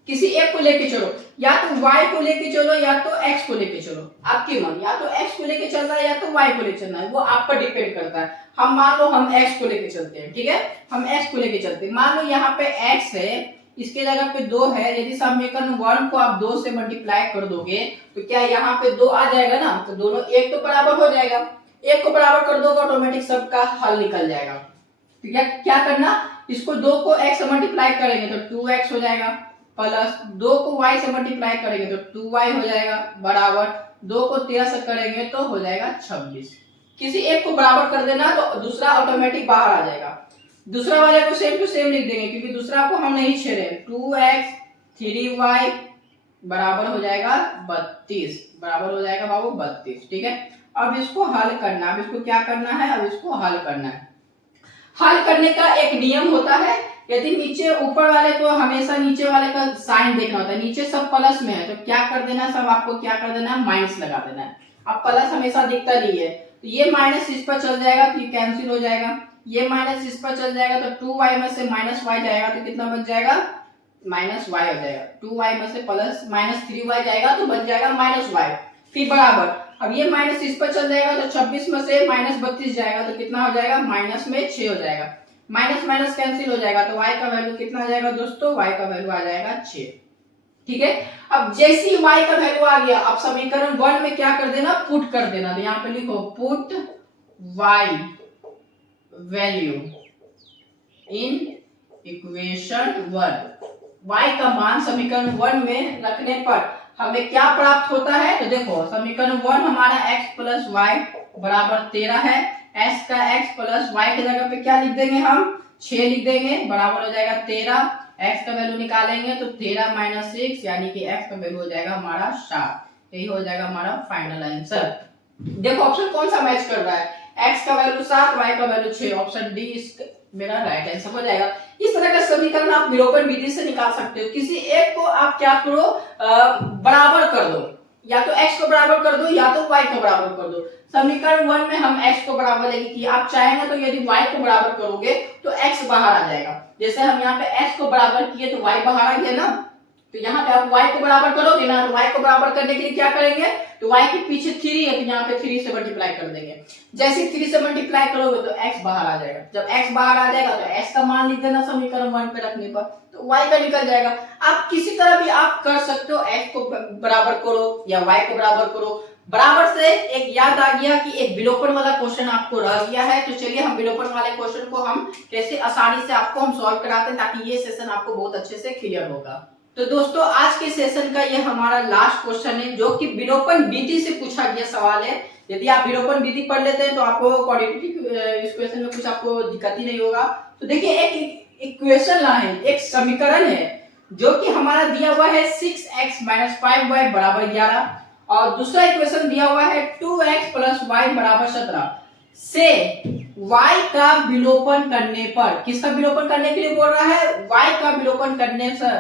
किसी एक को लेके चलो, या तो y को लेके चलो या तो x को लेके चलो, आपकी मन, या तो x को लेके चल रहा है या तो y को लेके चलना है, वो आप पर डिपेंड करता है। हम मान लो हम x को लेके चलते हैं, ठीक है, हम x को लेके चलते हैं। मान लो यहाँ पे x है, इसके जगह पे 2 है, यदि समीकरण 1 को आप 2 से मल्टीप्लाई कर दोगे तो क्या यहाँ पे 2 आ जाएगा ना, तो दोनों एक तो बराबर हो जाएगा, एक को बराबर कर दोगे ऑटोमेटिक सबका हल निकल जाएगा। तो क्या करना, इसको 2 को x से मल्टीप्लाई करेंगे तो 2x हो जाएगा, प्लस 2 को y से मल्टीप्लाई करेंगे तो 2y हो जाएगा, बराबर 2 को 13 से करेंगे तो हो जाएगा 26। किसी एक को बराबर कर देना तो दूसरा ऑटोमेटिक बाहर आ जाएगा। दूसरा वाले को सेम टू सेम लिख देंगे क्योंकि दूसरा को हम नहीं छेड़ रहे। 2x 3y बराबर हो जाएगा 32, बराबर हो जाएगा बाबू 32, ठीक है। अब इसको हल करना, अब इसको क्या करना है, अब इसको हल करना है। हल करने का एक नियम होता है, यदि नीचे ऊपर वाले को हमेशा नीचे वाले का साइन देखना होता है, नीचे सब प्लस में है तो क्या कर देना है, सब आपको क्या कर देना है, माइनस लगा देना है। अब प्लस हमेशा दिखता नहीं है तो ये माइनस इस पर चल जाएगा तो ये कैंसिल हो जाएगा, ये माइनस इस पर चल जाएगा तो 2y में से माइनस y जाएगा तो कितना बच जाएगा, माइनस y हो जाएगा। 2y में से प्लस माइनस 3y जाएगा तो बच जाएगा माइनस y, फिर बराबर। अब ये माइनस इस पर चल जाएगा तो 26 में से माइनस 32 जाएगा तो कितना हो जाएगा, माइनस में 6 हो जाएगा, माइनस माइनस कैंसिल हो जाएगा तो y का वैल्यू कितना आ जाएगा दोस्तों, y का वैल्यू आ जाएगा 6, ठीक है। अब जैसे ही y का वैल्यू आ गया, अब समीकरण 1 में क्या कर देना, पुट कर देना। तो यहाँ पे लिखो put y value in equation 1। y का मान समीकरण 1 में रखने पर हमें क्या प्राप्त होता है, तो देखो समीकरण 1 हमारा x प्लस वाई बराबर 13 है, x का x प्लस y की जगह पे क्या लिख देंगे, हम 6 लिख देंगे, बराबर हो जाएगा 13। x का वैल्यू निकालेंगे तो 13 माइनस 6 यानी कि x का वैल्यू हो जाएगा हमारा 7। यही हो जाएगा हमारा फाइनल आंसर। देखो ऑप्शन कौन सा मैच कर रहा है, x का वैल्यू 7, y का वैल्यू 6, ऑप्शन डी मेरा राइट आंसर हो जाएगा। इस तरह का समीकरण आप विलोपन विधि से निकाल सकते हो। किसी एक को आप क्या करो, बराबर कर दो, या तो x को बराबर कर दो या तो y को बराबर कर दो। समीकरण 1 में हम x को बराबर लेंगे कि आप चाहेंगे तो यदि y को बराबर करोगे तो x बाहर आ जाएगा। जैसे हम यहाँ पे x को बराबर किए तो y बाहर आ गया ना, तो यहाँ पे आप y को बराबर करोगे ना, तो y को बराबर करने के लिए क्या करेंगे, तो y के पीछे 3 है तो यहाँ पे 3 से मल्टीप्लाई कर देंगे। जैसे 3 से मल्टीप्लाई करोगे तो x बाहर आ जाएगा, जब x बाहर आ जाएगा तो x का मान लिख देना समीकरण 1 पे रखने पर, तो y का निकल जाएगा। आप किसी तरह भी आप कर सकते हो, x को बराबर करो या y को बराबर करो। बराबर से एक याद आ गया कि एक विलोपन वाला क्वेश्चन आपको रह गया है, तो चलिए हम विलोपन वाले क्वेश्चन को हम कैसे आसानी से आपको हम सॉल्व कराते हैं ताकि ये सेशन आपको बहुत अच्छे से क्लियर होगा। तो दोस्तों आज के सेशन का ये हमारा लास्ट क्वेश्चन है जो कि विलोपन विधि से पूछा गया सवाल है। यदि आप विलोपन विधि पढ़ लेते हैं तो आपको क्वाड्रेटिक इक्वेशन में कुछ आपको दिक्कत ही नहीं होगा। तो देखिए एक इक्वेशन है, एक समीकरण है जो कि हमारा दिया हुआ है 6x - 5y बराबर 11 और दूसरा इक्वेशन दिया हुआ है 2x + y बराबर 17 से y का विलोपन करने पर, किसका विलोपन करने के लिए बोल रहा है, y का विलोपन करने से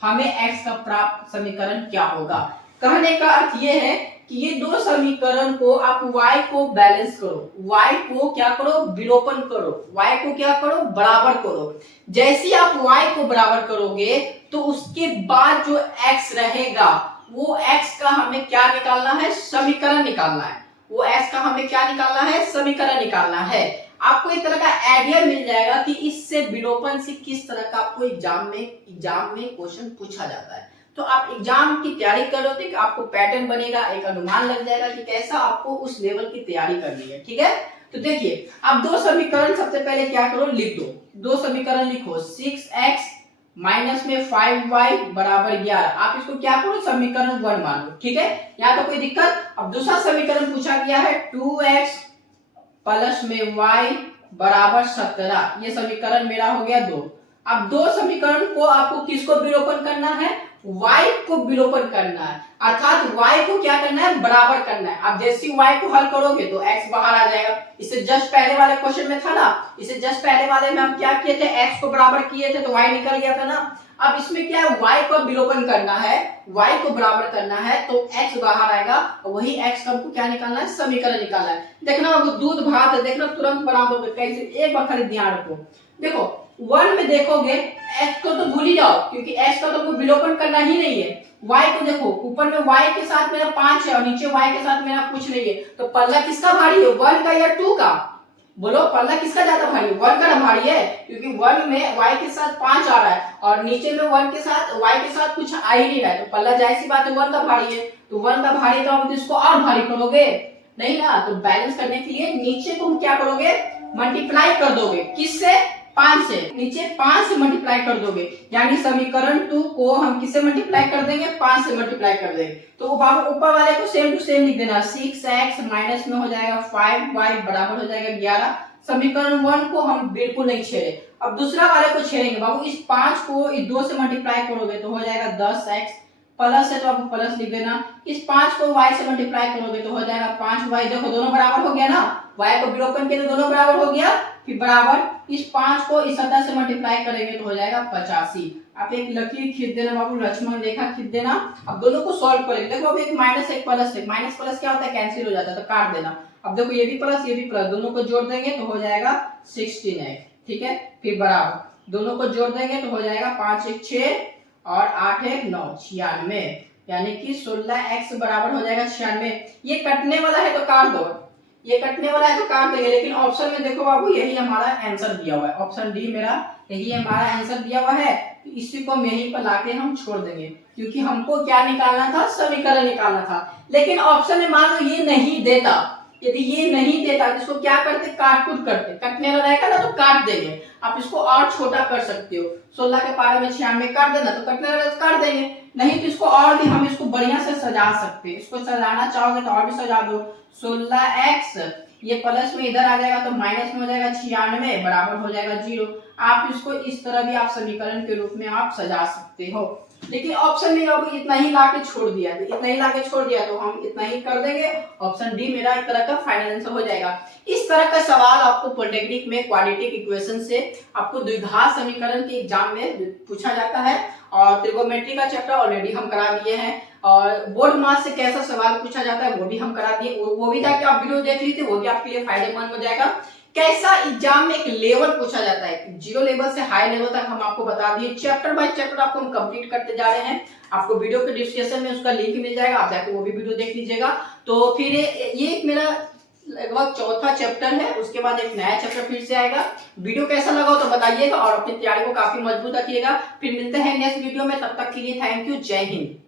हमें x का प्राप्त समीकरण क्या होगा। कहने का अर्थ यह है कि ये दो समीकरण को आप y को बैलेंस करो, y को क्या करो, विलोपन करो, y को क्या करो, बराबर करो। जैसे आप y को बराबर करोगे तो उसके बाद जो x रहेगा वो x का हमें क्या निकालना है, समीकरण निकालना है। वो x का हमें क्या निकालना है, समीकरण निकालना है। आपको एक तरह का आइडिया मिल जाएगा कि इससे विलोपन से किस तरह का आपको एग्जाम में क्वेश्चन पूछा जाता है। तो आप एग्जाम की तैयारी करोगे कि आपको पैटर्न बनेगा, एक अनुमान लग जाएगा कि कैसा आपको उस लेवल की तैयारी करनी है, ठीक है। तो देखिए आप दो समीकरण सबसे पहले क्या करो, लिख दो, दो समीकरण लिखो, 6x माइनस में 5y बराबर 11। आप इसको क्या करो, समीकरण 1 मान लो, ठीक है, यहाँ तो कोई दिक्कत। अब दूसरा समीकरण पूछा गया है 2x प्लस में y बराबर 17, ये समीकरण मेरा हो गया 2। अब दो समीकरण को आपको किसको विलोपन करना है, y को विलोपन करना है, अर्थात y को क्या करना है, बराबर करना है। अब जैसे y को हल करोगे तो x बाहर आ जाएगा। इससे जस्ट पहले वाले क्वेश्चन में था ना, इससे जस्ट पहले वाले में हम क्या किए थे, x को बराबर किए थे तो y निकल गया था ना। अब इसमें क्या है, y को विलोपन करना है, y को बराबर करना है तो x बाहर आएगा और वही x का हमको क्या निकालना है, समीकरण निकालना है। देखना वो दूध भात है, देखना तुरंत बराबर कैसे, एक बार खाली ध्यान रखो। देखो वन में देखोगे x को तो भूल ही जाओ, क्योंकि x का तो विलोपन करना ही नहीं है। y को देखो, ऊपर में y के साथ मेरा 5 है और नीचे y के साथ मेरा कुछ नहीं है, तो पल्ला किसका भारी है, 1 का या 2 का? बोलो पल्ला किसका ज्यादा भारी है? 1 का भारी है, क्योंकि 1 में y के साथ 5 आ रहा है और नीचे में 1 के साथ y के साथ कुछ आ ही नहीं रहा है, तो पल्ला जाहिर सी बात है 1 का भारी है। तो 1 का भारी तो आप इसको और भारी करोगे नहीं ना, तो बैलेंस करने के लिए नीचे को क्या करोगे, मल्टीप्लाई कर दोगे, किससे, 5 से। नीचे 5 से मल्टीप्लाई कर दोगे, यानी समीकरण 2 को हम किससे मल्टीप्लाई कर देंगे, 5 से मल्टीप्लाई कर देंगे। तो ऊपर वाले को सेम टू सेम लिख देना, 6x माइनस में हो जाएगा 5y बराबर हो जाएगा 11। समीकरण 1 को हम बिल्कुल नहीं छेड़े, अब दूसरा वाले को छेड़ेंगे। बाबू इस 5 को इस 2 से मल्टीप्लाई करोगे तो हो जाएगा 10x, प्लस है तो आपको प्लस लिख देना। इस 5 को y से मल्टीप्लाई करोगे तो हो जाएगा 5y, देखो दोनों बराबर हो गया ना, y को विलोपन के लिए दोनों बराबर हो गया, फिर बराबर इस 5 को इस 17 से मल्टीप्लाई करेंगे तो हो जाएगा 85। आप एक लकीर खींच देना बाबू, लक्ष्मण रेखा खींच देना। अब दोनों को सॉल्व करेंगे, देखो अब एक माइनस एक प्लस है, माइनस प्लस क्या होता है, कैंसिल हो जाता है, तो काट देना। अब देखो ये भी प्लस दोनों को जोड़ देंगे तो हो जाएगा 16x, ठीक है। फिर बराबर दोनों को जोड़ देंगे तो हो जाएगा 5 1 6 और 8 1 9 96, यानी कि 16x बराबर हो जाएगा 96। ये कटने वाला है तो काट दो, ये कटने वाला है तो काट देंगे, लेकिन ऑप्शन में देखो बाबू यही हमारा आंसर दिया हुआ है, ऑप्शन डी मेरा यही हमारा आंसर दिया हुआ है। तो इसी को हम यहीं पर लाके हम छोड़ देंगे, क्योंकि हमको क्या निकालना था, समीकरण निकालना था। लेकिन ऑप्शन में मान लो ये नहीं देता, यदि ये नहीं देता तो इसको क्या करते, काट कूट करते, कटने वाला रहेगा ना तो काट देंगे। आप इसको और छोटा कर सकते हो, 16 के पारे में 96 काट देना तो कटने वाला काट देंगे, नहीं तो इसको और भी हम इसको बढ़िया से सजा सकते हैं। इसको सजाना चाहोगे तो और भी सजा दो, 16x ये प्लस में इधर आ जाएगा तो माइनस में हो जाएगा 96 बराबर हो जाएगा 0। आप इसको इस तरह भी आप समीकरण के रूप में आप सजा सकते हो। लेकिन ऑप्शन में अब इतना ही लाके छोड़ दिया, इतना ही लाके छोड़ दिया तो हम इतना ही कर देंगे, ऑप्शन डी मेरा एक तरह का फाइनल आंसर हो जाएगा। इस तरह का सवाल आपको पॉलिटेक्निक में क्वाड्रेटिक इक्वेशन से आपको द्विघात समीकरण के एग्जाम में पूछा जाता है, और त्रिकोणमिति का चैप्टर ऑलरेडी हम करा दिए हैं, और बोर्ड मास से कैसा सवाल पूछा जाता है वो भी हम करा दिए, वो भी ताकि आप वीडियो देख लीजिए, वो भी आपके लिए फायदेमंद हो जाएगा। कैसा एग्जाम में एक लेवल पूछा जाता है, जीरो लेवल से हाई लेवल तक हम आपको बता दिए, चैप्टर बाय चैप्टर आपको हम कंप्लीट करते जा रहे हैं। आपको वीडियो के डिस्क्रिप्शन में उसका लिंक मिल जाएगा, आप जाके वो भी वीडियो देख लीजिएगा। तो फिर ये एक मेरा लगभग चौथा चैप्टर है, उसके बाद एक नया चैप्टर फिर से आएगा। वीडियो कैसा लगा तो बताइएगा और अपनी तैयारी को काफी मजबूत रखिएगा। फिर मिलते हैं नेक्स्ट वीडियो में, तब तक के लिए थैंक यू, जय हिंद।